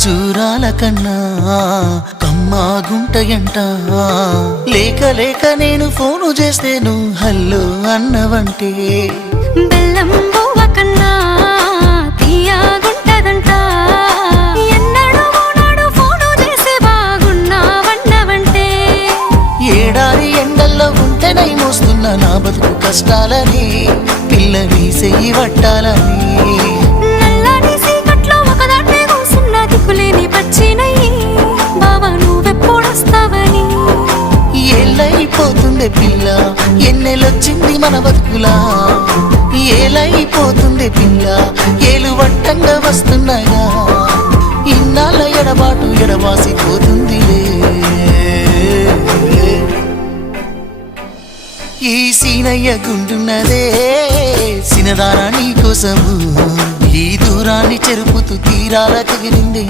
ఖర్జూరాల కన్నా కమ్మాగుంటయంట. లేక లేక నేను ఫోను చేస్తే నువ్వు హల్లో అన్నవంటే బెల్లం బువ్వ కన్నా తీయగుంటదంట. ఎన్నడూ నాడు ఫోను చేసే బాగున్నావన్నవంటే ఏడాది ఎండల్లో ఉంటేనై మోస్తున్న నా బతుకు కష్టాలని పిల్లని చెయ్యి పట్టాలని. నల్లని సీకట్లో ఒకదాన్నే కూసున్న దిక్కులేని పచ్చినయ్యి బావా నువ్వెప్పుడొస్తావని. ఏళ్ళైపోతుండే పిల్ల ఎన్నెలొచ్చింది మన బతుకులా. ఏలైపోతుండే పిల్ల ఏలు వట్టంగా వస్తున్నాయా. ఇన్నాళ్ళ ఎడబాటు ఎడవాసిపోతుందిలే. ఈ సీనయ్య గుండున్నదే సినదారా నీ కోసము. ఈ దూరాన్ని చెరుపుతూ తీరాల తెగిరింది